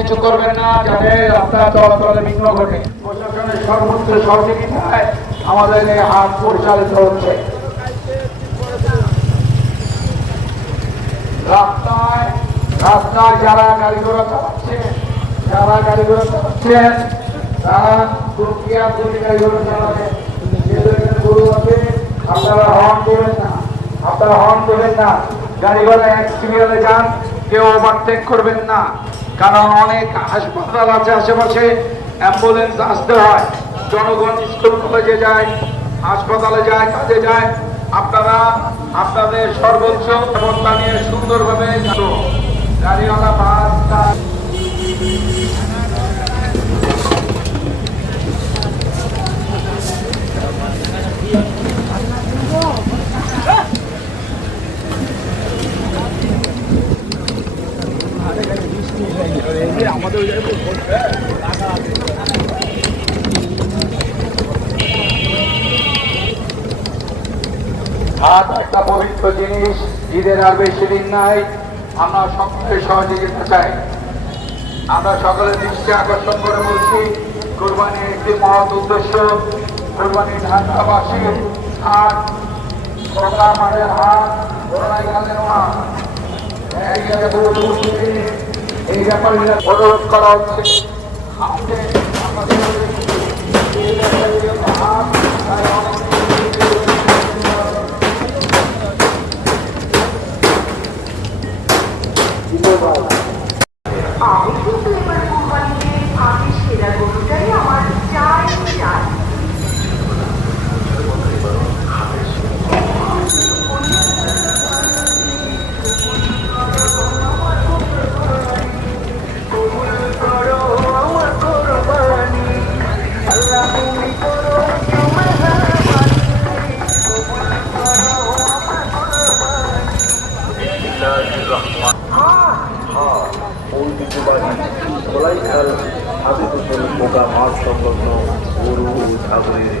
কিছু করবেন না, যাতে রাস্তা চলাচলে বিঘ্ন ঘটে। প্রশাসনের সর্বোচ্চ সহযোগিতায় আমাদের এই হাট পরিচালিত হচ্ছে। আপনারা হর্ন দেবেন না, আপনারা হর্ন দেবেন না। গাড়ি ঘোড়া এক সিরিয়ালে যান, কেউ ওভারটেক করবেন না। কারণ অনেক হাসপাতাল আছে, আশেপাশে অ্যাম্বুলেন্স আসতে হয় জনগণ স্কুল কলেজে যায়, হাসপাতালে যায়, কাজে যায় আপনারা আপনাদের সর্বোচ্চ ব্যবস্থা নিয়ে সুন্দরভাবে। গাড়িওয়ালা বাস কার হাত একটা পবিত্র জিনিস, ঈদের আর বেশি দিন নাই, আমরা সকলের সহযোগিতা চাই। আমরা সকলের দৃষ্টি আকর্ষণ করে বলছি, কোরবানির একটি মহৎ উদ্দেশ্য কোরবানি ঢাকাবাসীর হাট খোকা মাঠের হাট বড়াই গানের হাট এই জায়গায় এই ব্যাপারে অনুরোধ করা হচ্ছে। আমি কিন্তু এবার কোম্পানিতে আমি সেরা গরুটাই আমার চাই চাই। ঐতিহ্যবাহী ধোলাইখাল হাবিবুল পোকা মাছ সংলগ্ন গরু ছাগলের